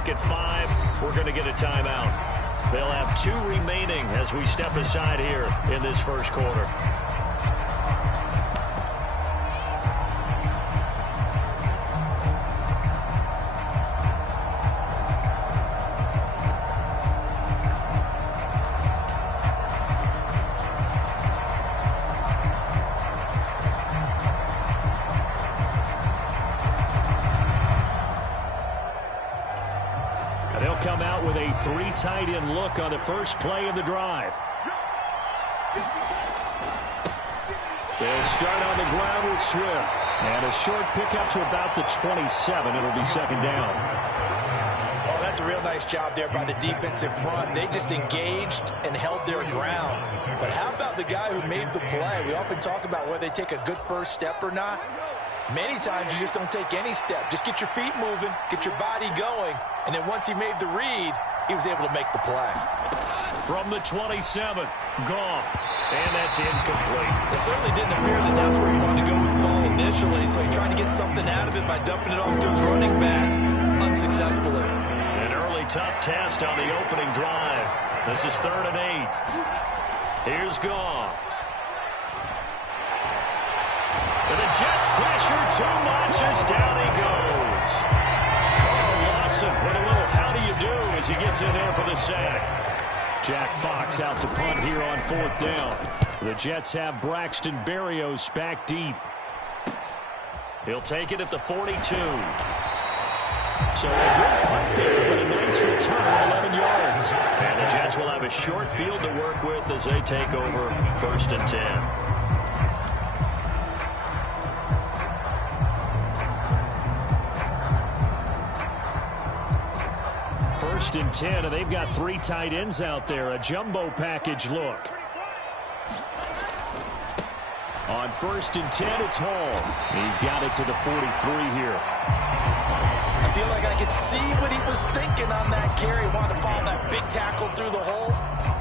clock at 5. We're going to get a timeout. They'll have 2 remaining as we step aside here in this first quarter. They'll come out with a 3 tight end look on the first play of the drive. They'll start on the ground with Swift. And a short pickup to about the 27. It'll be second down. Oh, that's a real nice job there by the defensive front. They just engaged and held their ground. But how about the guy who made the play? We often talk about whether they take a good first step or not. Many times you just don't take any step. Just get your feet moving, get your body going, and then once he made the read, he was able to make the play. From the 27, Goff, and that's incomplete. It certainly didn't appear that that's where he wanted to go with the ball initially, so he tried to get something out of it by dumping it off to his running back unsuccessfully. An early tough test on the opening drive. This is 3rd and 8. Here's Goff. And the Jets pressure too much as down he goes. Carl Lawson with a little how do you do as he gets in there for the sack. Jack Fox out to punt here on 4th down. The Jets have Braxton Berrios back deep. He'll take it at the 42. So a good punt there, but a nice return, 11 yards. And the Jets will have a short field to work with as they take over 1st and 10. 1st and 10, and they've got 3 tight ends out there. A jumbo package look. On 1st and 10, it's Hall. He's got it to the 43 here. I feel like I could see what he was thinking on that carry. Wanted to follow that big tackle through the hole.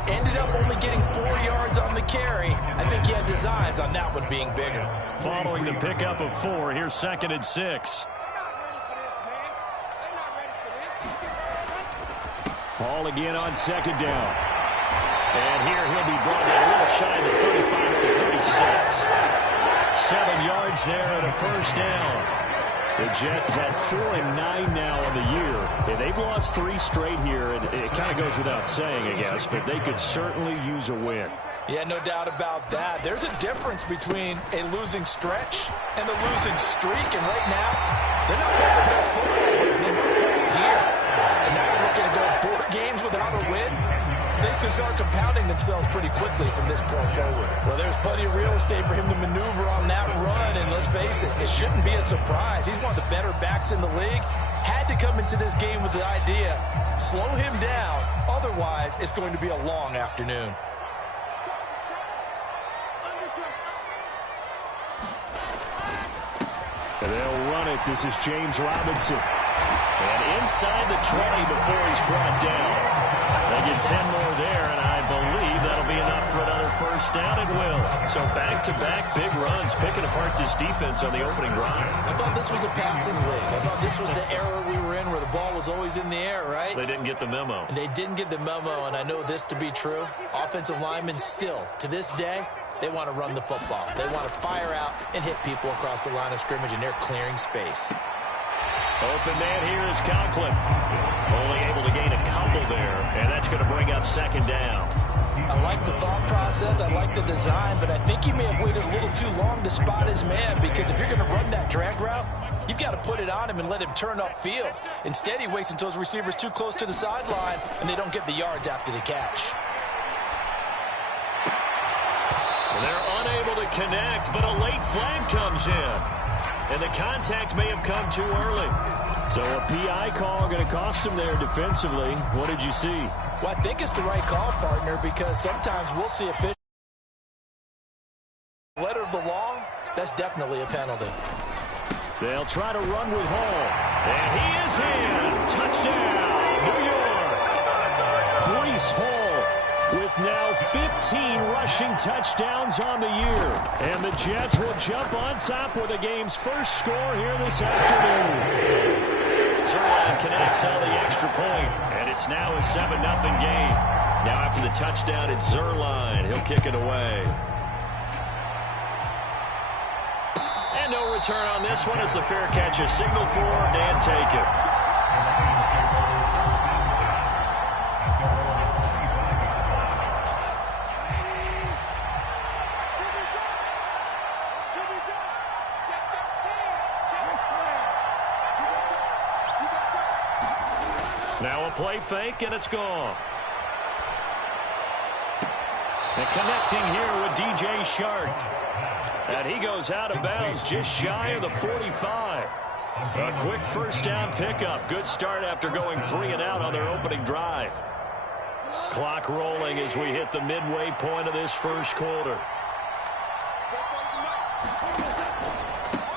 Ended up only getting 4 yards on the carry. I think he had designs on that one being bigger. Following the pickup of 4, here's 2nd and 6. Hall again on 2nd down. And here he'll be brought down a little shy of the 35 at the 36. 7 yards there and a 1st down. The Jets have 4 and 9 now on the year. And they've lost 3 straight here. And it kind of goes without saying, I guess, but they could certainly use a win. Yeah, no doubt about that. There's a difference between a losing stretch and a losing streak. And right now, they're not playing their best football here. And now they're looking to go 4 games without a win. Things can start compounding themselves pretty quickly from this point forward. Well, there's plenty of real estate for him to maneuver on that run, and let's face it, it shouldn't be a surprise. He's one of the better backs in the league. Had to come into this game with the idea, slow him down, otherwise it's going to be a long afternoon. And they'll run it. This is James Robinson. And inside the 20 before he's brought down. They get 10 more there, and I believe that'll be enough for another 1st down. It will. So back-to-back big runs, picking apart this defense on the opening drive. I thought this was a passing league. I thought this was the era we were in where the ball was always in the air, right? They didn't get the memo. And they didn't get the memo, and I know this to be true. Offensive linemen still, to this day, they want to run the football. They want to fire out and hit people across the line of scrimmage, and they're clearing space. Open man here is Conklin. Only able to gain a couple there, and that's going to bring up 2nd down. I like the thought process. I like the design, but I think he may have waited a little too long to spot his man, because if you're going to run that drag route, you've got to put it on him and let him turn upfield. Instead, he waits until his receiver's too close to the sideline, and they don't get the yards after the catch. They're unable to connect, but a late flag comes in. And the contact may have come too early. So a PI call going to cost him there defensively. What did you see? Well, I think it's the right call, partner, because sometimes we'll see a pitch. Letter of the law, that's definitely a penalty. They'll try to run with Hall. And he is in. Touchdown, New York. Breece Hall with now 15 rushing touchdowns on the year. And the Jets will jump on top with the game's first score here this afternoon. Zerline connects on the extra point, and it's now a 7-0 game. Now after the touchdown, it's Zerline. He'll kick it away. And no return on this one as the fair catch is signaled for and taken. Now a play fake, and it's gone. And connecting here with DJ Shark. And he goes out of bounds just shy of the 45. A quick first down pickup. Good start after going 3 and out on their opening drive. Clock rolling as we hit the midway point of this first quarter.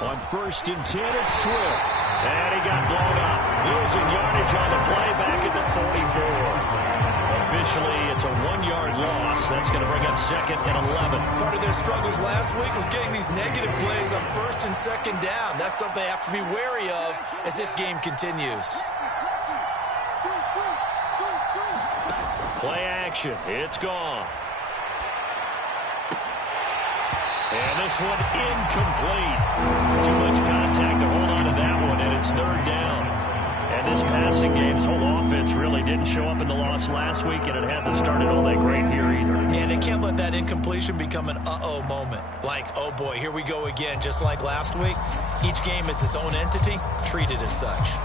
On 1st and 10, it's Swift. And he got blown up. Losing yardage on the play back at the 44. Officially, it's a 1-yard loss. That's going to bring up 2nd and 11. Part of their struggles last week was getting these negative plays on 1st and 2nd down. That's something they have to be wary of as this game continues. Play action. It's gone. And this one incomplete. Too much contact to hold on to that one, and it's 3rd down. And this passing game, this whole offense really didn't show up in the loss last week, and it hasn't started all that great here either. Yeah, they can't let that incompletion become an uh-oh moment. Like, oh boy, here we go again, just like last week. Each game is its own entity, treated as such.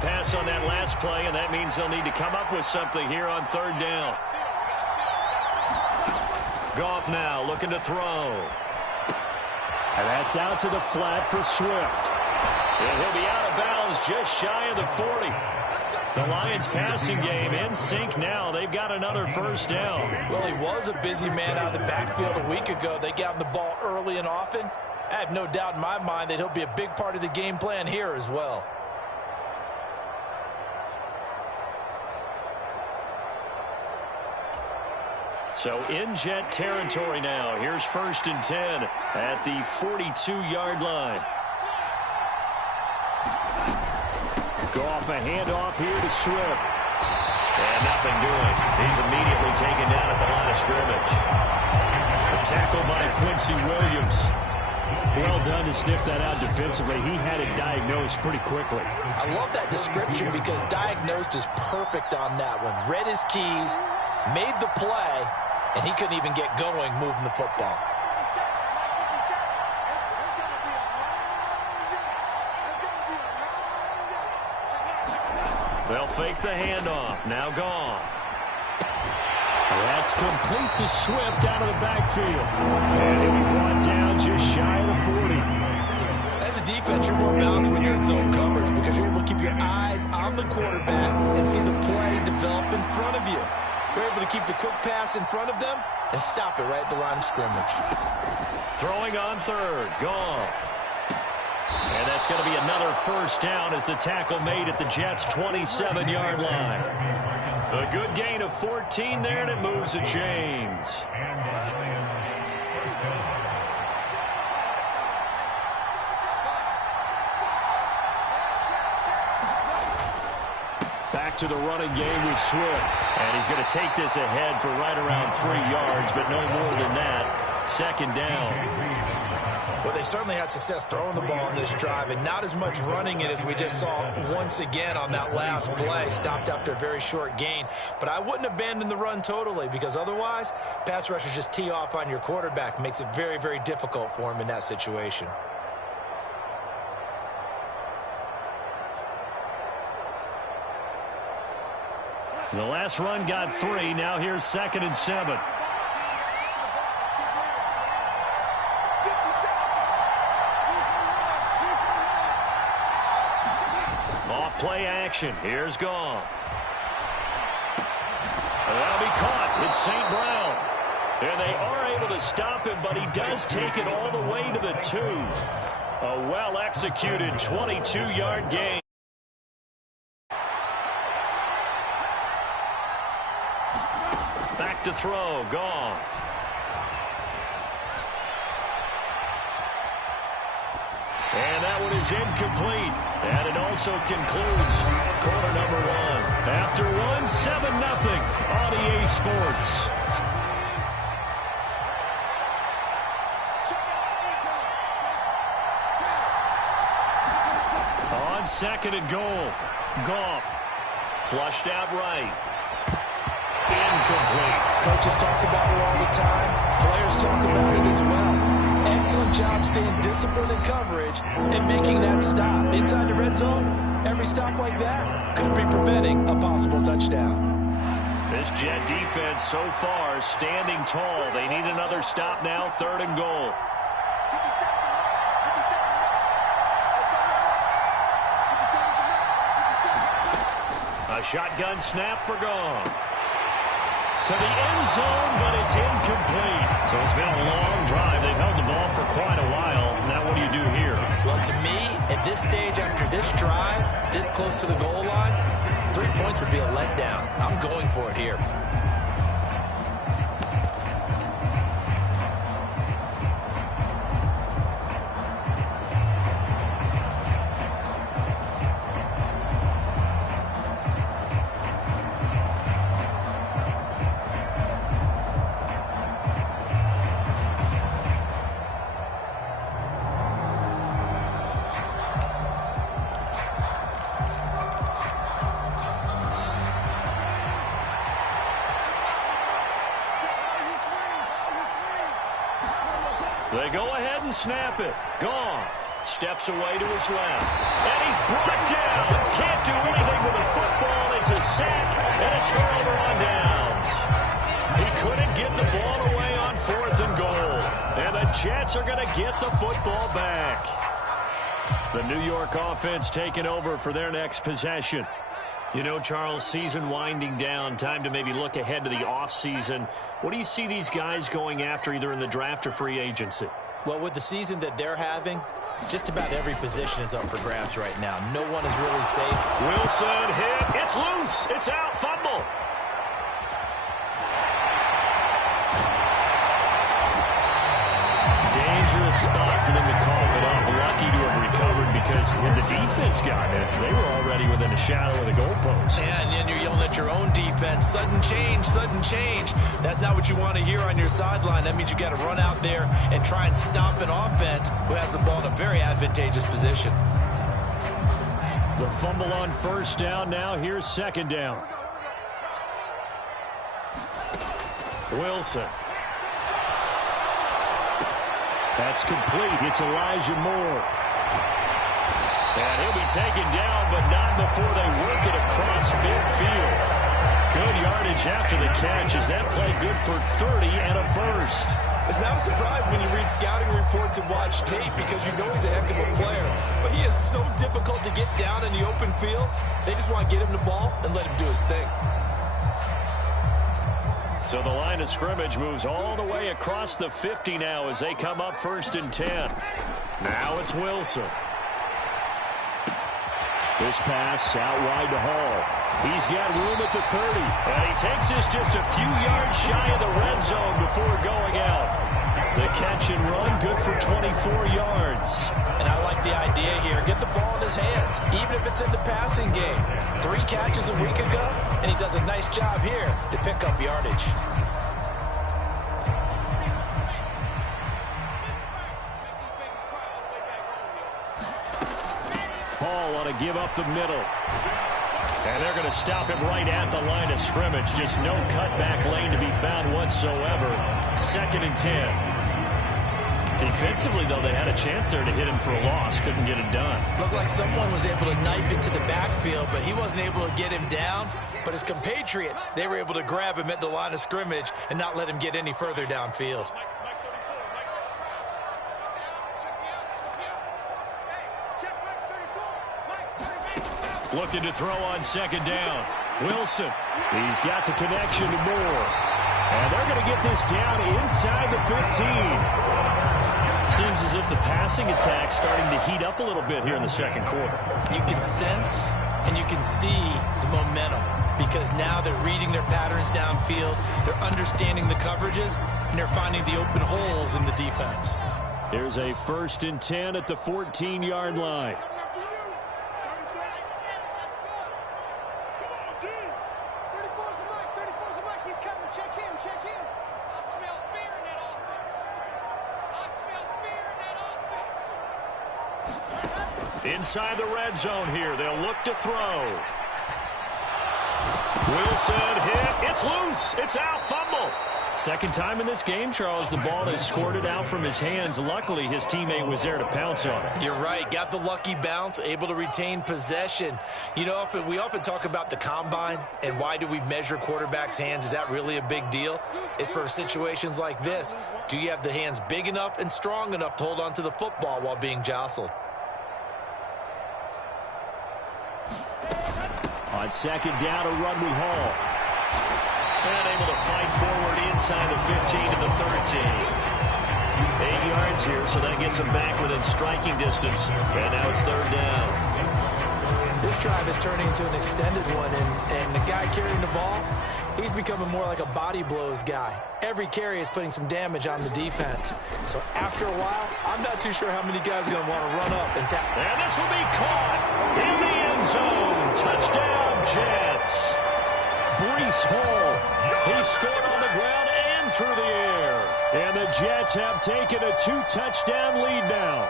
pass on that last play, and that means they'll need to come up with something here on third down. Goff now looking to throw. And that's out to the flat for Swift. And he'll be out of bounds just shy of the 40. The Lions passing game in sync now. They've got another first down. Well, he was a busy man out of the backfield a week ago. They got him the ball early and often. I have no doubt in my mind that he'll be a big part of the game plan here as well. So in Jet territory now. Here's 1st and 10 at the 42-yard line. Goff a handoff here to Swift. And nothing doing. He's immediately taken down at the line of scrimmage. A tackle by Quincy Williams. Well done to sniff that out defensively. He had it diagnosed pretty quickly. I love that description because diagnosed is perfect on that one. Read his keys, made the play, and he couldn't even get going moving the football. They'll fake the handoff. Now Goff. That's complete to Swift out of the backfield. And he'll be brought down just shy of the 40. As a defense, you're more balanced when you're in zone coverage because you're able to keep your eyes on the quarterback and see the play develop in front of you. You're able to keep the quick pass in front of them and stop it right at the line of scrimmage. Throwing on third. Goff. And that's going to be another first down as the tackle made at the Jets' 27-yard line. A good gain of 14 there, and it moves the chains. Back to the running game with Swift. And he's going to take this ahead for right around 3 yards, but no more than that. 2nd down. Well, they certainly had success throwing the ball on this drive and not as much running it as we just saw once again on that last play. Stopped after a very short gain. But I wouldn't abandon the run totally because otherwise, pass rushers just tee off on your quarterback. Makes it very, very difficult for him in that situation. The last run got 3. Now here's 2nd and 7. Play action. Here's Goff. That'll be caught. It's St. Brown. And they are able to stop him, but he does take it all the way to the 2. A well-executed 22-yard gain. Back to throw. Goff. And that one is incomplete. And it also concludes quarter number 1. After one, 7-0 on EA Sports. On 2nd and goal, Goff flushed out right. Incomplete. Coaches talk about it all the time. Players talk about it as well. Excellent job staying disciplined in coverage and making that stop. Inside the red zone, every stop like that could be preventing a possible touchdown. This Jet defense so far standing tall. They need another stop now, 3rd and goal. A shotgun snap for Goff. To the end zone, but it's incomplete. So it's been a long drive. They've held the ball for quite a while. Now what do you do here? Well, to me, at this stage after this drive, this close to the goal line, 3 points would be a letdown. I'm going for it here. They go ahead and snap it. Goff steps away to his left. And he's brought down. Can't do anything with the football. It's a sack and a turnover on downs. He couldn't get the ball away on 4th and goal. And the Jets are going to get the football back. The New York offense taking over for their next possession. You know, Charles, season winding down, time to maybe look ahead to the offseason. What do you see these guys going after either in the draft or free agency? Well, with the season that they're having, just about every position is up for grabs right now. No one is really safe. Wilson hit. It's loose. It's out. Fumble. Dangerous spot for them to cough it up. Lucky to have recovered because when the defense got it, they were already within a shadow of the goalpost. Yeah, and then you're yelling at your own defense. Sudden change, sudden change. That's not what you want to hear on your sideline. That means you got to run out there and try and stop an offense who has the ball in a very advantageous position. The fumble on 1st down. Now here's 2nd down. Wilson. That's complete. It's Elijah Moore. And he'll be taken down, but not before they work it across midfield. Good yardage after the catch. Is that play good for 30 and a first? It's not a surprise when you read scouting reports and watch tape because you know he's a heck of a player. But he is so difficult to get down in the open field. They just want to get him the ball and let him do his thing. So the line of scrimmage moves all the way across the 50 now as they come up 1st and 10. Now it's Wilson. This pass out wide to Hall. He's got room at the 30. And he takes this just a few yards shy of the red zone before going out. The catch and run good for 24 yards. And I like the idea here. Get the ball in his hands, even if it's in the passing game. 3 catches a week ago, and he does a nice job here to pick up yardage. Hall want to give up the middle. And they're going to stop him right at the line of scrimmage. Just no cutback lane to be found whatsoever. 2nd and 10. Defensively, though, they had a chance there to hit him for a loss. Couldn't get it done. Looked like someone was able to knife into the backfield, but he wasn't able to get him down. But his compatriots, they were able to grab him at the line of scrimmage and not let him get any further downfield. Looking to throw on 2nd down. Wilson. He's got the connection to Moore. And they're going to get this down inside the 15. Seems as if the passing attack's starting to heat up a little bit here in the 2nd quarter. You can sense and you can see the momentum because now they're reading their patterns downfield, they're understanding the coverages, and they're finding the open holes in the defense. Here's a 1st and 10 at the 14-yard line. Inside the red zone here. They'll look to throw. Wilson hit. It's loose. It's out. Fumble. 2nd time in this game, Charles, the ball has squirted out from his hands. Luckily, his teammate was there to pounce on it. You're right. Got the lucky bounce, able to retain possession. You know, we often talk about the combine and why do we measure quarterbacks' hands? Is that really a big deal? It's for situations like this. Do you have the hands big enough and strong enough to hold on to the football while being jostled? On 2nd down, a run with Hall. And able to fight forward inside the 15 to the 13. 8 yards here, so that gets him back within striking distance. And now it's 3rd down. This drive is turning into an extended one, and the guy carrying the ball, he's becoming more like a body blows guy. Every carry is putting some damage on the defense. So after a while, I'm not too sure how many guys are going to want to run up and tackle. And this will be caught in the end zone. Touchdown, Jets. Breece Hall. He scored on the ground and through the air. And the Jets have taken a 2-touchdown lead now.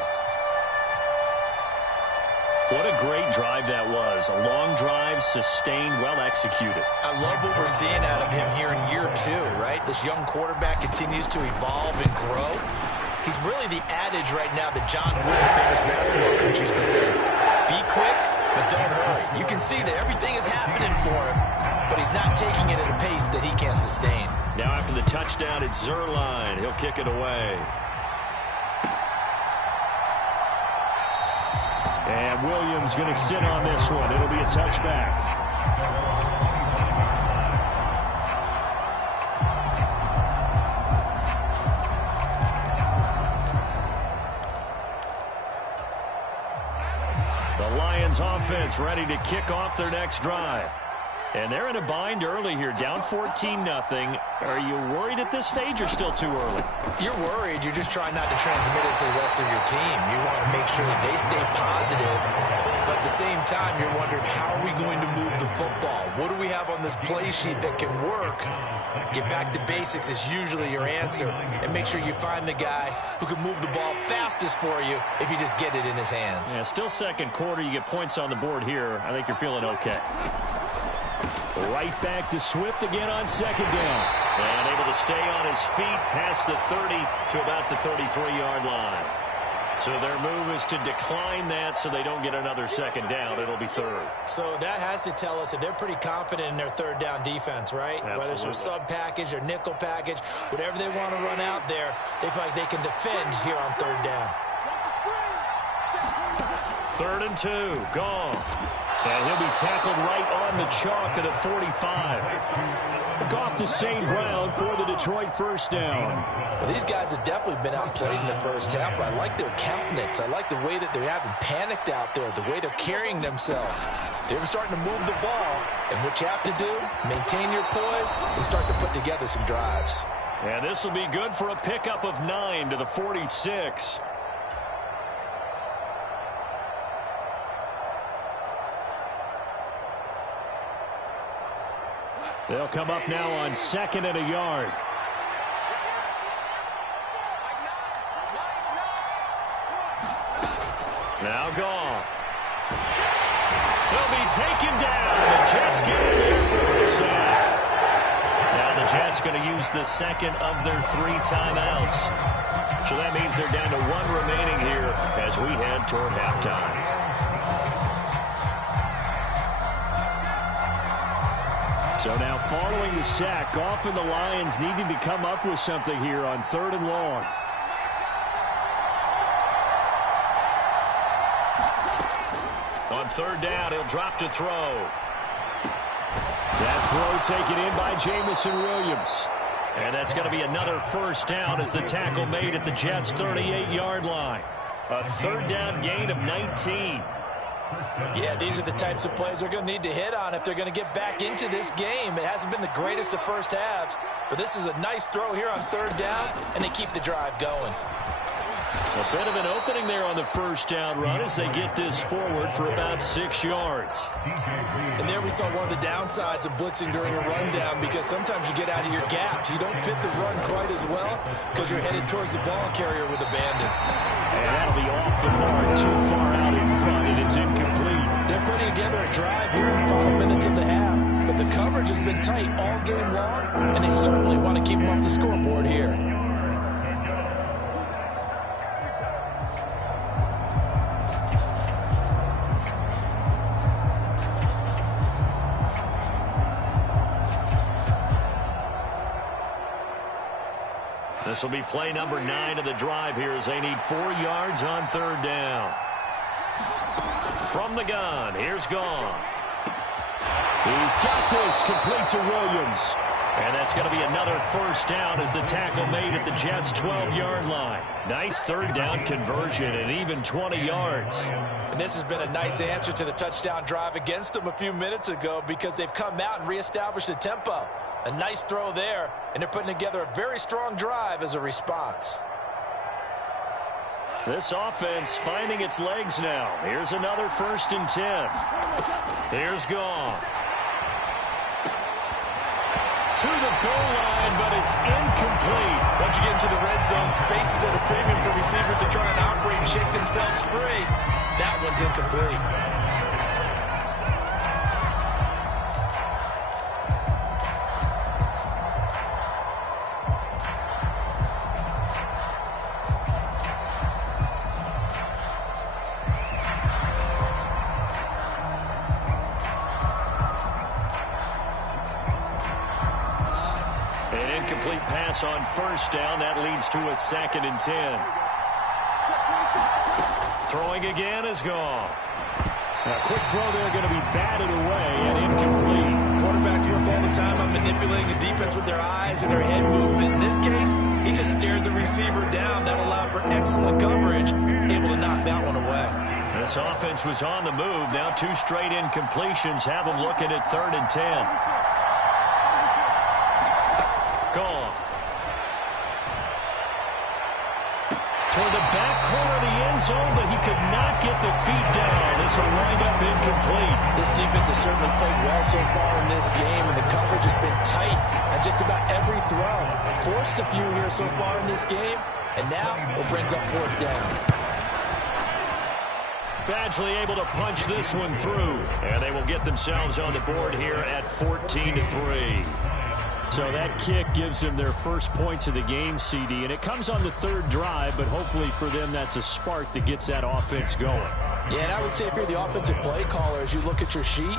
What a great drive that was. A long drive, sustained, well executed. I love what we're seeing out of him here in year 2, right? This young quarterback continues to evolve and grow. He's really the adage right now that John Wooden, famous basketball coach, used to say. Be quick, but don't hurry. You can see that everything is happening for him, but he's not taking it at a pace that he can't sustain. Now after the touchdown, it's Zuerlein. He'll kick it away. And Williams going to sit on this one. It'll be a touchback. The Lions offense ready to kick off their next drive. And they're in a bind early here, down 14-0. Are you worried at this stage or still too early? You're worried. You're just trying not to transmit it to the rest of your team. You want to make sure that they stay positive, but at the same time, you're wondering, how are we going to move the football? What do we have on this play sheet that can work? Get back to basics is usually your answer, and make sure you find the guy who can move the ball fastest for you if you just get it in his hands. Yeah, still second quarter. You get points on the board here. I think you're feeling okay. Right back to Swift again on second down. And able to stay on his feet past the 30 to about the 33-yard line. So their move is to decline that so they don't get another second down. It'll be third. So that has to tell us that they're pretty confident in their third down defense, right? Absolutely. Whether it's a sub package or nickel package, whatever they want to run out there, they feel like they can defend here on third down. 3rd and 2. Goff. And he'll be tackled right on the chalk of the 45. Goff to St. Brown for the Detroit first down. Well, these guys have definitely been outplayed in the first half, but I like their countenance. I like the way that they're having panicked out there, the way they're carrying themselves. They're starting to move the ball, and what you have to do, maintain your poise and start to put together some drives. And this will be good for a pickup of 9 to the 46. They'll come up now on 2nd and a yard. Now Goff. He'll be taken down. The Jets get in there for a sack. Now the Jets going to use the second of their 3 timeouts. So that means they're down to 1 remaining here as we head toward halftime. So now following the sack, Goff and the Lions needing to come up with something here on 3rd and long. On 3rd down, he'll drop to throw. That throw taken in by Jameson Williams. And that's going to be another first down as the tackle made at the Jets' 38-yard line. A 3rd down gain of 19. Yeah, these are the types of plays they're going to need to hit on if they're going to get back into this game. It hasn't been the greatest of first halves, but this is a nice throw here on 3rd down, and they keep the drive going. A bit of an opening there on the first down run as they get this forward for about 6 yards. And there we saw one of the downsides of blitzing during a rundown, because sometimes you get out of your gaps. You don't fit the run quite as well because you're headed towards the ball carrier with abandon. And that'll be off the mark, too far out in front, and it's incomplete. They're putting together a drive here in the final minutes of the half, but the coverage has been tight all game long, and they certainly want to keep them off the scoreboard here. This will be play number 9 of the drive here as they need 4 yards on 3rd down. From the gun, here's Goff. He's got this complete to Williams. And that's going to be another first down as the tackle made at the Jets' 12-yard line. Nice 3rd down conversion and even 20 yards. And this has been a nice answer to the touchdown drive against them a few minutes ago, because they've come out and reestablished the tempo. A nice throw there, and they're putting together a very strong drive as a response. This offense finding its legs now. Here's another 1st and 10. Here's Goff. To the goal line, but it's incomplete. Once you get into the red zone, space is at a premium for receivers that try and operate and shake themselves free. That one's incomplete. incomplete pass on first down. That leads to a 2nd and 10. Throwing again is gone. A quick throw there, going to be batted away and incomplete. Quarterbacks work all the time on manipulating the defense with their eyes and their head movement. In this case, he just stared the receiver down. That allowed for excellent coverage, able to knock that one away. This offense was on the move. Now 2 straight incompletions have them looking at 3rd and 10. Gone. Toward the back corner of the end zone, but he could not get the feet down. This will wind up incomplete. This defense has certainly played well so far in this game, and the coverage has been tight on just about every throw. Forced a few here so far in this game, and now it brings up 4th down. Badgley able to punch this one through, and they will get themselves on the board here at 14-3. So that kick gives them their first points of the game, CD, and it comes on the 3rd drive, but hopefully for them that's a spark that gets that offense going. Yeah, and I would say if you're the offensive play caller, as you look at your sheet,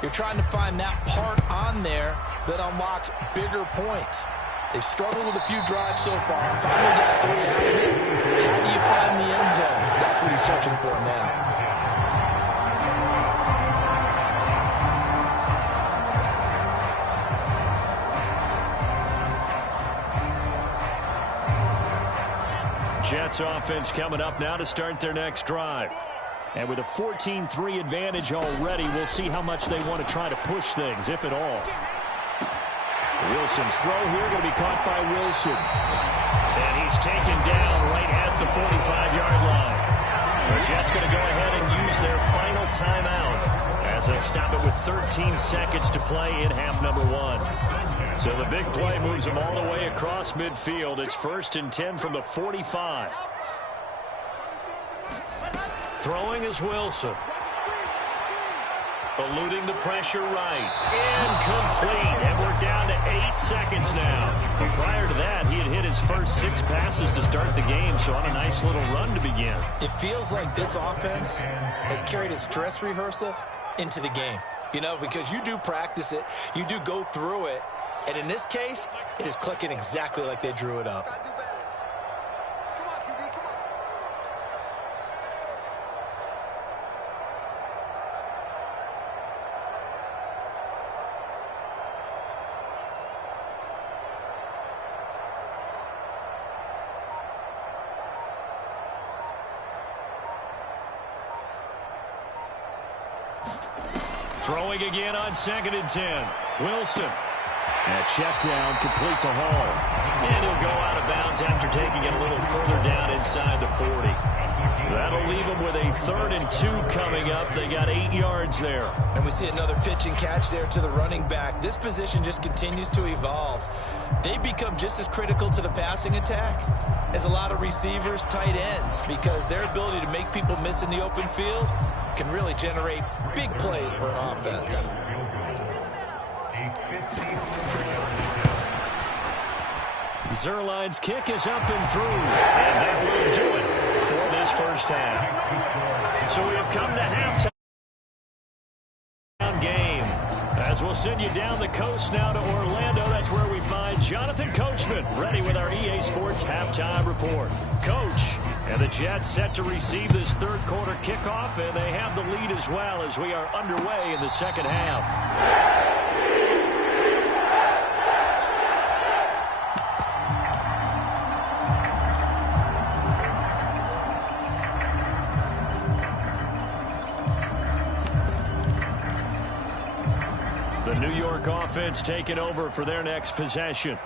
you're trying to find that part on there that unlocks bigger points. They've struggled with a few drives so far. Finally got 3 out of it. How do you find the end zone? That's what he's searching for now. Jets offense coming up now to start their next drive. And with a 14-3 advantage already, we'll see how much they want to try to push things, if at all. Wilson's throw here going to be caught by Wilson. And he's taken down right at the 45-yard line. The Jets going to go ahead and use their final timeout as they stop it with 13 seconds to play in half number 1. So the big play moves them all the way across midfield. It's 1st and 10 from the 45. Throwing is Wilson. Eluding the pressure right. Incomplete. And we're down to 8 seconds now. But prior to that, he had hit his first 6 passes to start the game, so on a nice little run to begin. It feels like this offense has carried its dress rehearsal into the game. You know, because you do practice it, you do go through it, and in this case, it is clicking exactly like they drew it up. Throwing again on 2nd and 10. Wilson. And a check down, complete to Hall. And he'll go out of bounds after taking it a little further down inside the 40. That'll leave them with a 3rd and 2 coming up. They got 8 yards there. And we see another pitch and catch there to the running back. This position just continues to evolve. They become just as critical to the passing attack as a lot of receivers, tight ends, because their ability to make people miss in the open field can really generate big plays for an offense. Zuerlein's kick is up and through, and that will do it for this first half. So we have come to halftime game. As we'll send you down the coast now to Orlando, that's where we find Jonathan Coachman ready with our EA Sports halftime report. Coach, and the Jets set to receive this 3rd quarter kickoff, and they have the lead as well as we are underway in the 2nd half. The New York offense taking over for their next possession.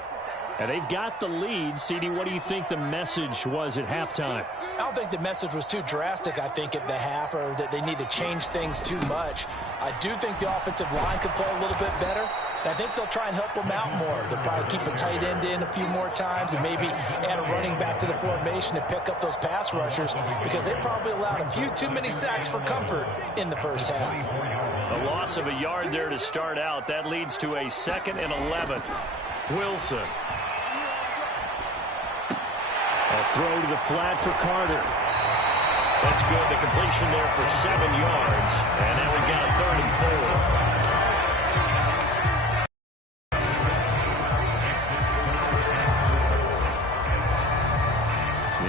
And they've got the lead. CD, what do you think the message was at halftime? I don't think the message was too drastic, I think, at the half, or that they need to change things too much. I do think the offensive line could play a little bit better. I think they'll try and help them out more. They'll probably keep a tight end in a few more times and maybe add a running back to the formation to pick up those pass rushers, because they probably allowed a few too many sacks for comfort in the first half. A loss of a yard there to start out. That leads to a 2nd and 11. Wilson. A throw to the flat for Carter. That's good. The completion there for 7 yards. And now we've got a 3rd and 4.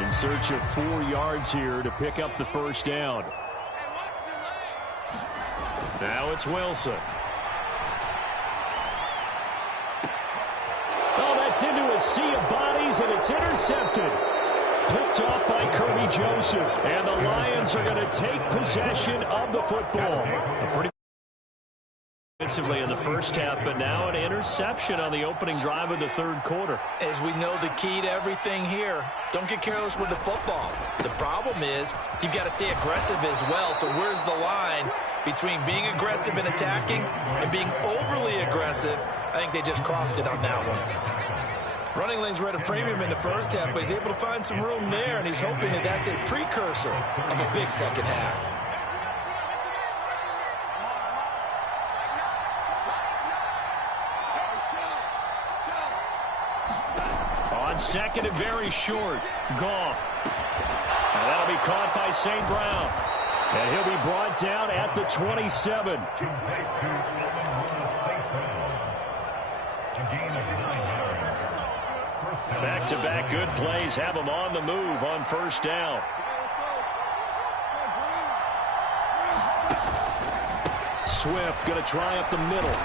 In search of 4 yards here to pick up the first down. Now it's Wilson. Oh, that's into a sea of bodies, and it's intercepted. Picked off by Kirby Joseph. And the Lions are going to take possession of the football. A pretty defensively in the first half, but now an interception on the opening drive of the third quarter. As we know, the key to everything here, don't get careless with the football. The problem is you've got to stay aggressive as well. So where's the line between being aggressive and attacking and being overly aggressive? I think they just crossed it on that one. Running lanes were at a premium in the first half, but he's able to find some room there, and he's hoping that that's a precursor of a big second half. Second and very short. Goff. And that'll be caught by St. Brown. And he'll be brought down at the 27. Back-to-back good plays have him on the move on first down. Swift going to try up the middle.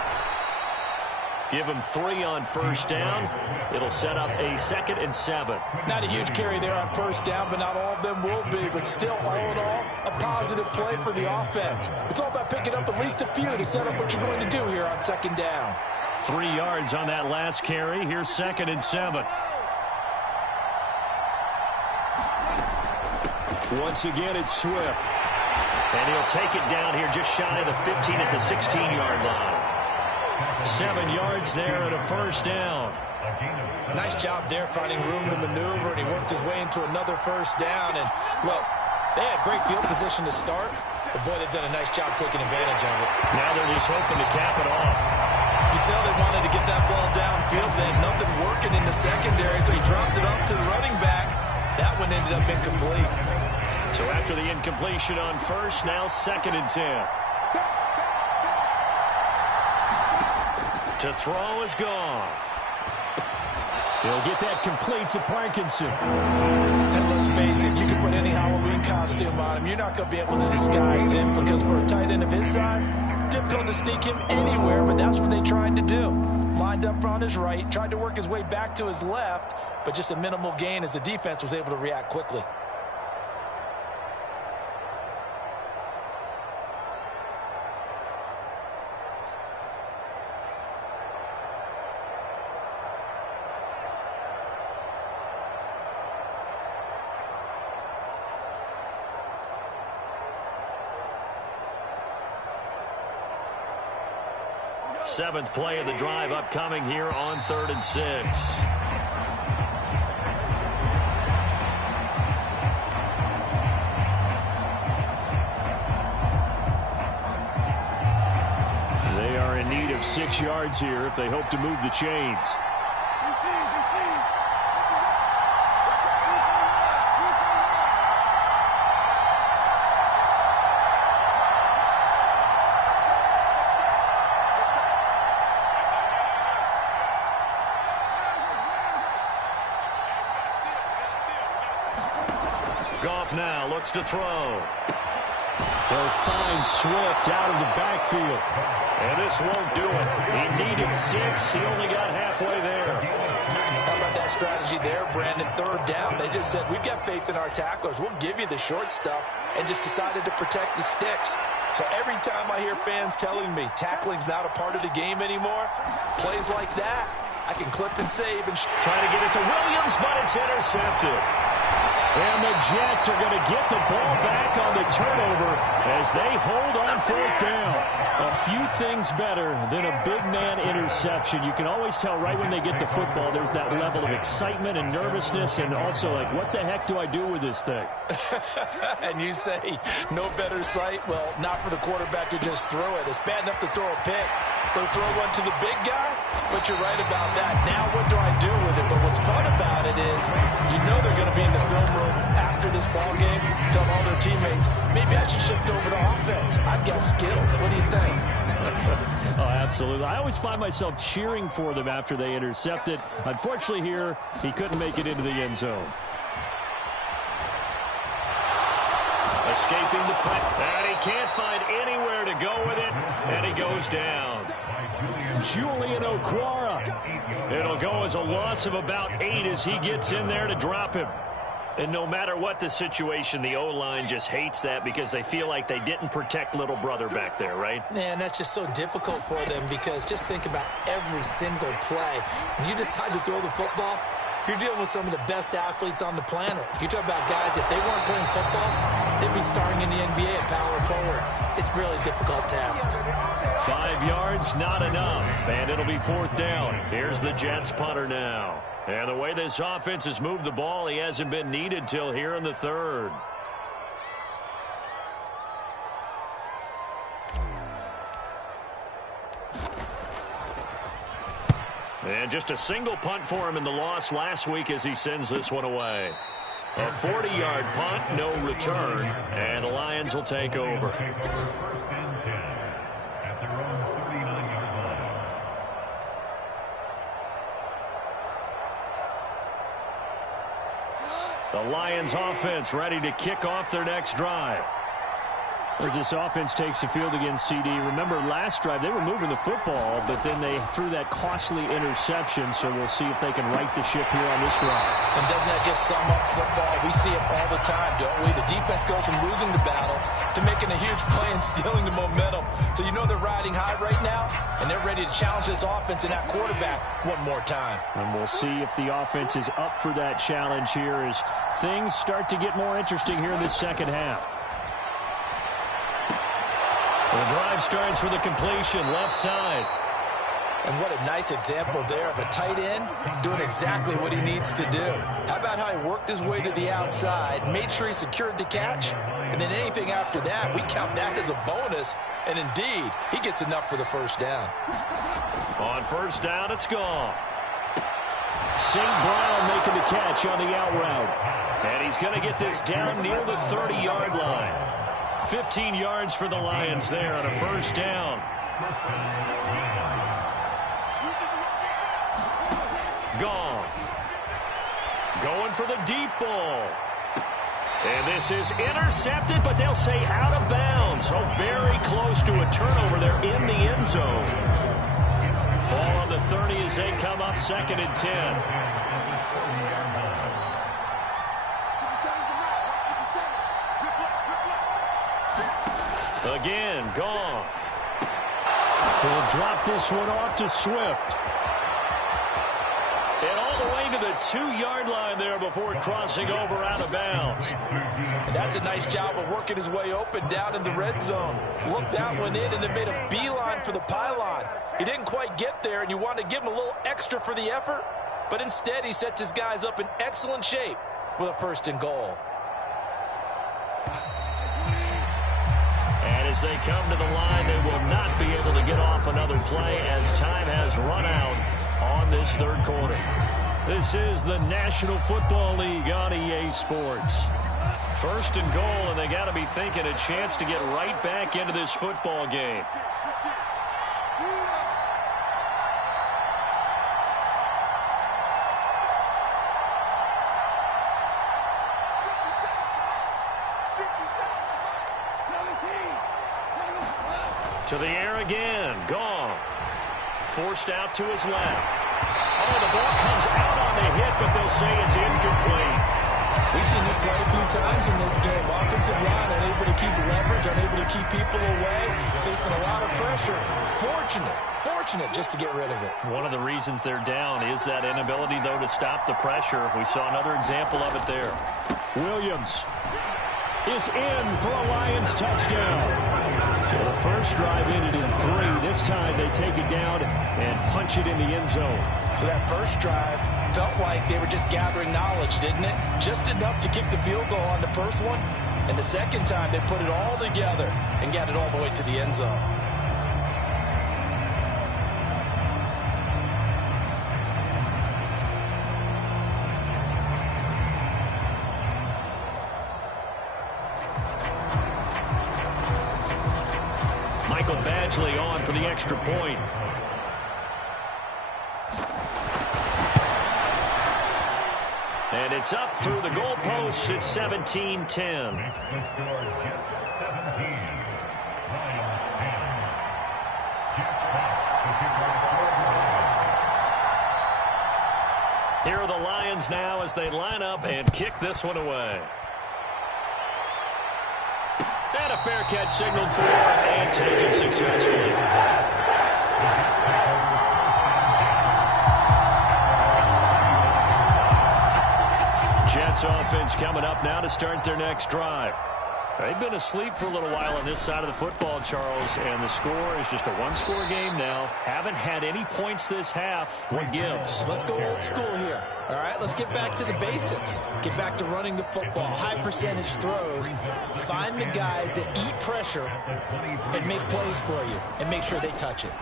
Give him 3 on first down. It'll set up a 2nd and 7. Not a huge carry there on first down, but not all of them will be. But still, all in all, a positive play for the offense. It's all about picking up at least a few to set up what you're going to do here on second down. 3 yards on that last carry. Here's 2nd and 7. Once again, it's Swift. And he'll take it down here just shy of the 15 at the 16-yard line. 7 yards there and a first down. Nice job there finding room to maneuver, and he worked his way into another first down. And look, they had great field position to start, but boy, they've done a nice job taking advantage of it. Now they're just hoping to cap it off. You can tell they wanted to get that ball downfield. They had nothing working in the secondary, so he dropped it up to the running back. That one ended up incomplete. So after the incompletion on first, now 2nd and 10. To throw is Goff. He'll get that complete to Parkinson. And let's face it, you can put any Halloween costume on him. You're not going to be able to disguise him, because for a tight end of his size, difficult to sneak him anywhere, but that's what they tried to do. Lined up on his right, tried to work his way back to his left, but just a minimal gain as the defense was able to react quickly. Seventh play of the drive upcoming here on 3rd and 6. They are in need of 6 yards here if they hope to move the chains. Goff now looks to throw. They'll find Swift out of the backfield. And this won't do it. He needed 6. He only got halfway there. How about that strategy there, Brandon? 3rd down. They just said, we've got faith in our tacklers. We'll give you the short stuff, and just decided to protect the sticks. So every time I hear fans telling me tackling's not a part of the game anymore, plays like that, I can clip and save and try to get it to Williams, but it's intercepted. And the Jets are going to get the ball back on the turnover as they hold on 4th down. A few things better than a big man interception. You can always tell right when they get the football, there's that level of excitement and nervousness, and also like, what the heck do I do with this thing? And you say, no better sight? Well, not for the quarterback who just threw it. It's bad enough to throw a pick, but throw one to the big guy? But you're right about that. Now what do I do with it? But what's fun about it is, you know they're going to be in the film room after this ball game, tell all their teammates, maybe I should shift over to offense. I've got skills. What do you think? Oh, absolutely. I always find myself cheering for them after they intercept it. Unfortunately here, he couldn't make it into the end zone. Escaping the pressure. And he can't find anywhere to go with it. And he goes down. Julian Okwara. It'll go as a loss of about 8 as he gets in there to drop him. And no matter what the situation, the O-line just hates that because they feel like they didn't protect little brother back there, right? Man, that's just so difficult for them because just think about every single play. When you decide to throw the football, you're dealing with some of the best athletes on the planet. You talk about guys, if they weren't playing football, they'd be starring in the NBA at power forward. It's a really difficult task. 5 yards, not enough. And it'll be 4th down. Here's the Jets punter now. And the way this offense has moved the ball, he hasn't been needed till here in the 3rd. And just a single punt for him in the loss last week as he sends this one away. A 40-yard punt, no return, and the Lions will take over. The Lions offense ready to kick off their next drive. As this offense takes the field against CD, remember last drive they were moving the football, but then they threw that costly interception, so we'll see if they can right the ship here on this drive. And doesn't that just sum up football? We see it all the time, don't we? The defense goes from losing the battle to making a huge play and stealing the momentum. So you know they're riding high right now, and they're ready to challenge this offense and that quarterback one more time. And we'll see if the offense is up for that challenge here as things start to get more interesting here in this second half. The drive starts with a completion, left side. And what a nice example there of a tight end doing exactly what he needs to do. How about how he worked his way to the outside, made sure he secured the catch, and then anything after that, we count that as a bonus. And indeed, he gets enough for the first down. On first down, it's gone. St. Brown making the catch on the out route. And he's going to get this down near the 30-yard line. 15 yards for the Lions there on a first down. Goff going for the deep ball. And this is intercepted, but they'll say out of bounds. So very close to a turnover there in the end zone. Ball on the 30 as they come up 2nd and 10. Again, Goff. He'll drop this one off to Swift. And all the way to the 2-yard line there before crossing over out of bounds. And that's a nice job of working his way open down in the red zone. Looked that one in and then made a beeline for the pylon. He didn't quite get there, and you want to give him a little extra for the effort. But instead, he sets his guys up in excellent shape with a 1st and goal. And as they come to the line, they will not be able to get off another play as time has run out on this 3rd quarter. This is the National Football League on EA Sports. 1st and goal, and they got to be thinking a chance to get right back into this football game. To the air again, Goff. Forced out to his left. Oh, the ball comes out on the hit, but they'll say it's incomplete. We've seen this quite a few times in this game. Offensive line unable to keep leverage, unable to keep people away, facing a lot of pressure. Fortunate just to get rid of it. One of the reasons they're down is that inability, though, to stop the pressure. We saw another example of it there. Williams is in for a Lions touchdown. Well, the first drive ended in 3. This time they take it down and punch it in the end zone. So that first drive felt like they were just gathering knowledge, didn't it? Just enough to kick the field goal on the first one. And the second time they put it all together and got it all the way to the end zone. Michael Badgley on for the extra point. And It's up through the goalposts. It's 17-10. Here are the Lions now as they line up and kick this one away. And a fair catch signaled for and taken successfully. Jets offense coming up now to start their next drive. They've been asleep for a little while on this side of the football, Charles, and the score is just a one-score game now. Haven't had any points this half. What gives? Let's go old school here. All right, let's get back to the basics. Get back to running the football, high percentage throws. Find the guys that eat pressure and make plays for you and make sure they touch it.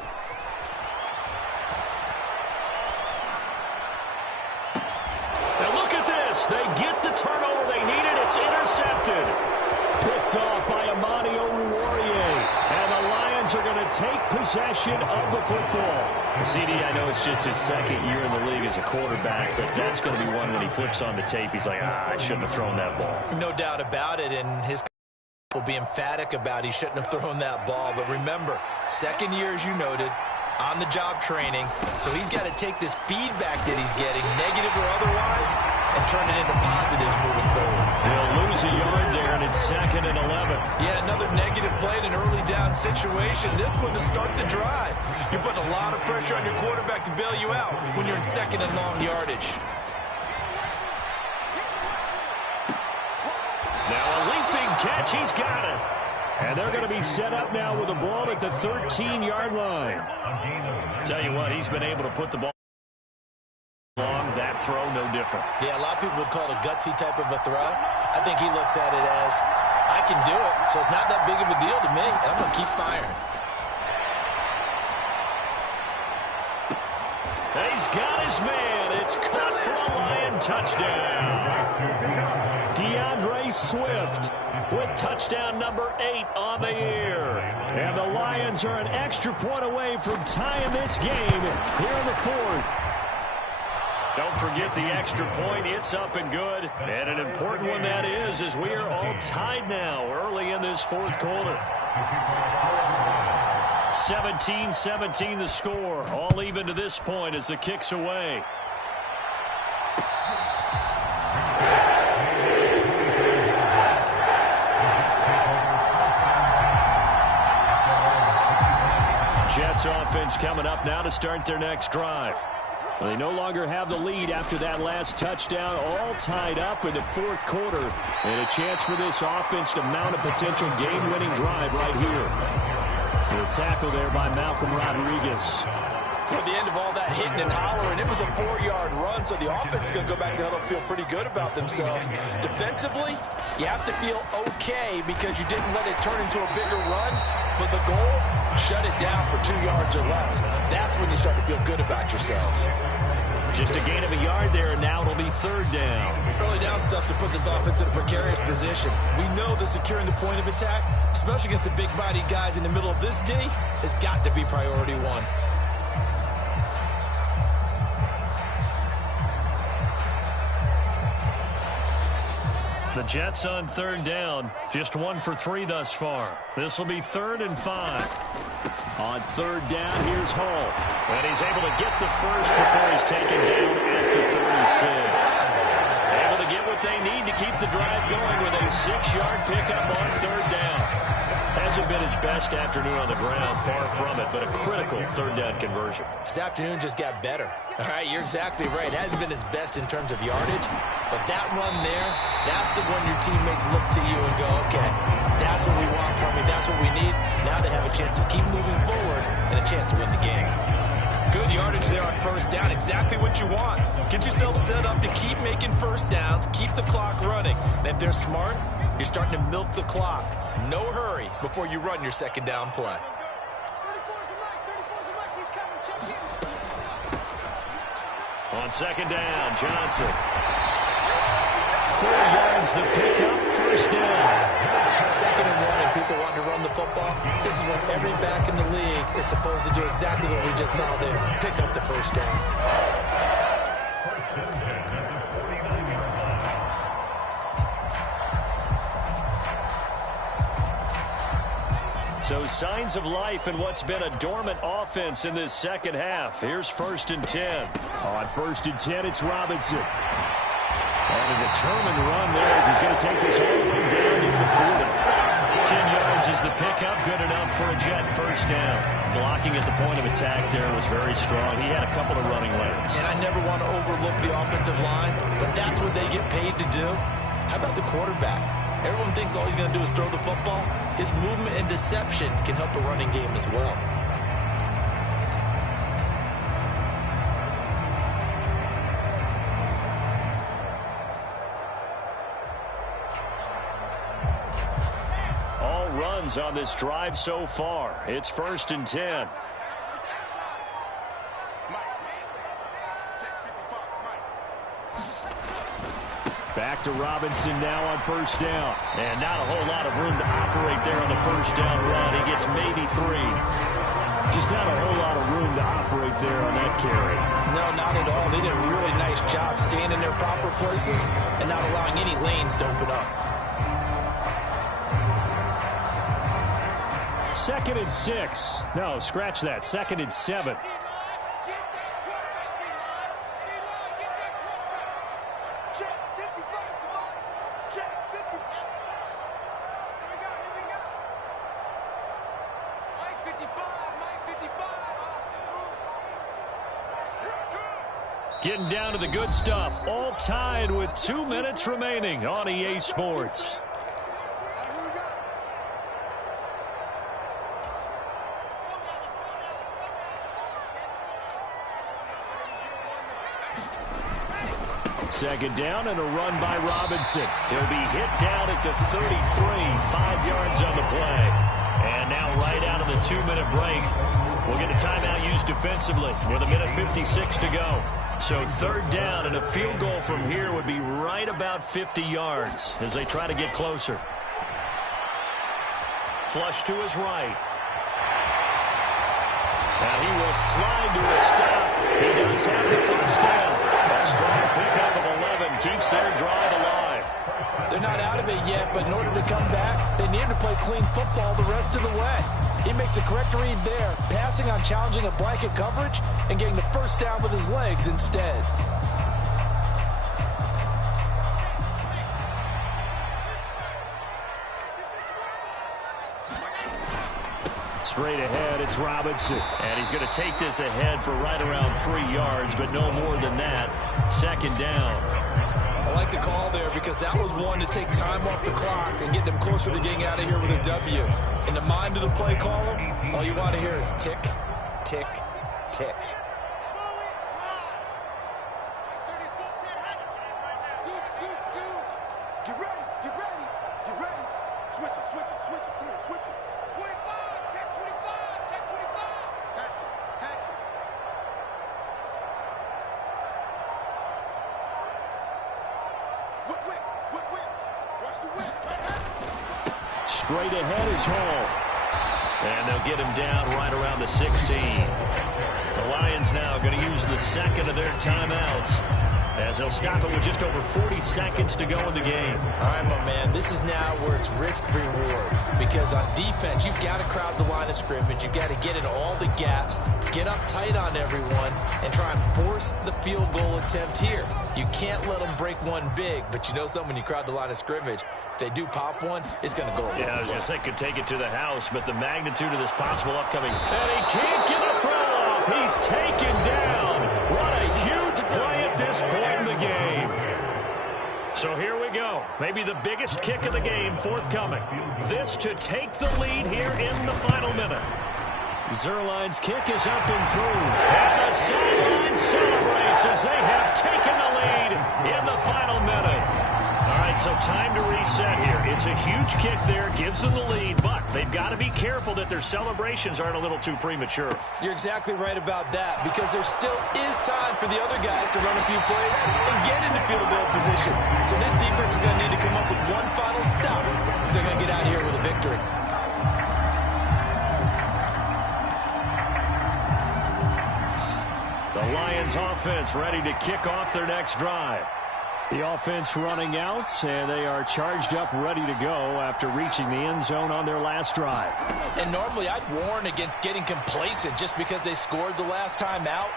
Now look at this. They get the turnover they needed. It's intercepted. Picked off by Amani Oruwariye. And the Lions are going to take possession of the football. CD, I know it's just his second year in the league as a quarterback, but that's going to be one when he flips on the tape. He's like, I shouldn't have thrown that ball. No doubt about it, and his will be emphatic about he shouldn't have thrown that ball. But remember, second year, as you noted, on-the-job training. So he's got to take this feedback that he's getting, negative or otherwise, and turn it into positives moving forward. They'll lose a yard there, and it's 2nd and 11. Yeah, another negative play in an early down situation. This one to start the drive. You're putting a lot of pressure on your quarterback to bail you out when you're in 2nd and long yardage. Now a leaping catch. He's got it. And they're going to be set up now with the ball at the 13-yard line. Tell you what, he's been able to put the ball long. That throw, no different. Yeah, a lot of people would call it a gutsy type of a throw. I think he looks at it as, I can do it, so it's not that big of a deal to me, and I'm going to keep firing. He's got his man. It's caught for a Lion touchdown. DeAndre Swift with touchdown number 8 on the year. And the Lions are an extra point away from tying this game here in the 4th. Don't forget the extra point. It's up and good. And an important one that is, as we are all tied now early in this 4th quarter. 17-17 the score. All even to this point as the kick's away. Jets offense coming up now to start their next drive. Well, they no longer have the lead after that last touchdown, all tied up in the 4th quarter. And a chance for this offense to mount a potential game-winning drive right here. The tackle there by Malcolm Rodriguez. At the end of all that hitting and hollering, it was a 4-yard run, so the offense is going to go back there and feel pretty good about themselves. Defensively, you have to feel okay because you didn't let it turn into a bigger run, but the goal, shut it down for 2 yards or less. That's when you start to feel good about yourselves. Just a gain of a yard there, and now it'll be 3rd down. Early down stuff to put this offense in a precarious position. We know that securing the point of attack, especially against the big-bodied guys in the middle of this D, has got to be priority 1. The Jets on 3rd down. Just 1 for 3 thus far. This will be 3rd and 5. On 3rd down, here's Hall. And he's able to get the first before he's taken down at the 36. Able to get what they need to keep the drive going with a 6-yard pickup on 3rd down. Hasn't been his best afternoon on the ground, far from it, but a critical 3rd down conversion. This afternoon just got better. All right, you're exactly right. It hasn't been his best in terms of yardage, but that run there, that's the one your teammates look to you and go, okay, that's what we want from you, that's what we need. Now they have a chance to keep moving forward and a chance to win the game. Good yardage there on 1st down, exactly what you want. Get yourself set up to keep making 1st downs, keep the clock running. And if they're smart, you're starting to milk the clock. No hurry before you run your 2nd down play. On 2nd down, Johnson. 4 yards the pickup, 1st down. 2nd and 1, and people want to run the football. This is what every back in the league is supposed to do, exactly what we just saw there. Pick up the 1st down. So signs of life in what's been a dormant offense in this second half. Here's 1st and 10. On 1st and 10, it's Robinson. And a determined run there as he's going to take this all the way down near the 40. 10 yards is the pickup. Good enough for a Jet first down. Blocking at the point of attack there was very strong. He had a couple of running lanes. And I never want to overlook the offensive line, but that's what they get paid to do. How about the quarterback? Everyone thinks all he's going to do is throw the football. His movement and deception can help a running game as well. All runs on this drive so far. It's 1st and 10. Back to Robinson now on 1st down. And not a whole lot of room to operate there on the 1st down run. He gets maybe 3. Just not a whole lot of room to operate there on that carry. No, not at all. They did a really nice job staying in their proper places and not allowing any lanes to open up. 2nd and 6. No, scratch that. 2nd and 7. Getting down to the good stuff. All tied with 2 minutes remaining on EA Sports. Second down and a run by Robinson. He'll be hit down at the 33, 5 yards on the play. And now right out of the 2-minute break, we'll get a timeout used defensively with 1:56 to go. So 3rd down and a field goal from here would be right about 50 yards as they try to get closer. Flush to his right. Now he will slide to a stop. He does have the 1st down. A strong pickup of 11 keeps their drive alive. They're not out of it yet, but in order to come back, they need to play clean football the rest of the way. He makes the correct read there, passing on challenging a blanket coverage and getting the 1st down with his legs instead. Straight ahead, it's Robinson. And he's going to take this ahead for right around 3 yards, but no more than that. 2nd down. I like the call there because that was one to take time off the clock and get them closer to getting out of here with a W. In the mind of the play caller, all you want to hear is tick, tick, tick. Get ready, get ready, get ready. Switch it, switch it, switch it, come on, switch it. 25, check 25, check 25. Hatch it, hatch it. Whip, whip, whip, whip. Watch the whip. Straight ahead is Hall. And they'll get him down right around the 16. The Lions now going to use the 2nd of their timeouts as they'll stop it with just over 40 seconds to go in the game. All right, my man, this is now where it's risk-reward. Because on defense, you've got to crowd the line of scrimmage. You've got to get in all the gaps, get up tight on everyone, and try and force the field goal attempt here. You can't let them break one big, but you know something, when you crowd the line of scrimmage, if they do pop one, it's going to go away. Yeah, I was going to say could take it to the house, but the magnitude of this possible upcoming. And he can't get a throw off. He's taken down. What a huge play at this point in the game. So here we go. Maybe the biggest kick of the game forthcoming. This to take the lead here in the final minute. Zuerlein's kick is up and through. And the sideline celebrates as they have taken the lead in the final minute. All right, so time to reset here. It's a huge kick there, gives them the lead, but they've got to be careful that their celebrations aren't a little too premature. You're exactly right about that, because there still is time for the other guys to run a few plays and get into field goal position. So this defense is going to need to come up with one final stop if they're going to get out of here with a victory. The Lions offense ready to kick off their next drive. The offense running out, and they are charged up, ready to go after reaching the end zone on their last drive. And normally I'd warn against getting complacent just because they scored the last time out.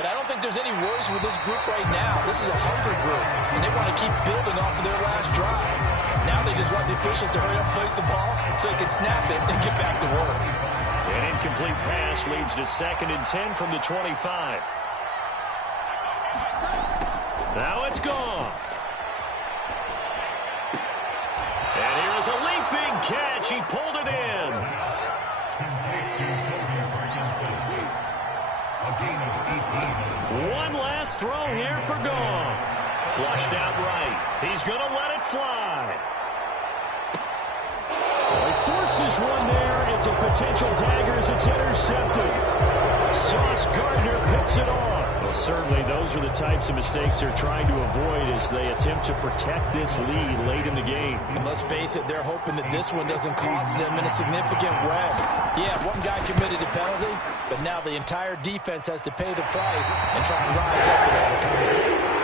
But I don't think there's any worries with this group right now. This is a hungry group, and they want to keep building off of their last drive. Now they just want the officials to hurry up and place the ball so they can snap it and get back to work. An incomplete pass leads to 2nd and 10 from the 25. Now it's gone. And here's a leaping catch. He pulled it in. One last throw here for Goff. Flushed out right. He's going to let it fly. He forces one there. It's a potential dagger as it's intercepted. Sauce Gardner picks it off. Well, certainly those are the types of mistakes they're trying to avoid as they attempt to protect this lead late in the game. And let's face it, they're hoping that this one doesn't cost them in a significant way. Yeah, one guy committed a penalty, but now the entire defense has to pay the price and try and rise up and overcome it.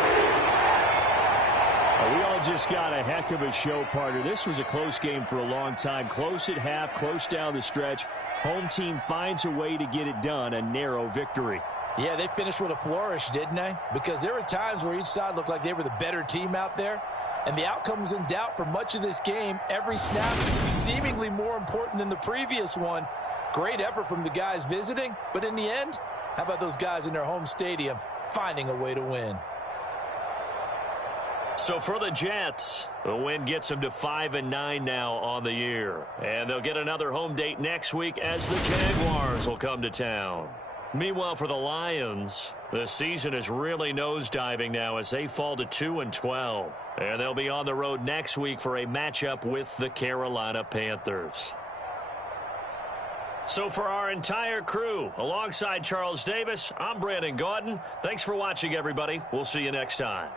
We all just got a heck of a show, partner. This was a close game for a long time. Close at half, close down the stretch. Home team finds a way to get it done, a narrow victory. Yeah, they finished with a flourish, didn't they? Because there were times where each side looked like they were the better team out there. And the outcome was in doubt for much of this game. Every snap seemingly more important than the previous one. Great effort from the guys visiting. But in the end, how about those guys in their home stadium finding a way to win? So for the Jets, the win gets them to 5-9 now on the year. And they'll get another home date next week as the Jaguars will come to town. Meanwhile, for the Lions, the season is really nosediving now as they fall to 2-12. And they'll be on the road next week for a matchup with the Carolina Panthers. So for our entire crew, alongside Charles Davis, I'm Brandon Gaudin. Thanks for watching, everybody. We'll see you next time.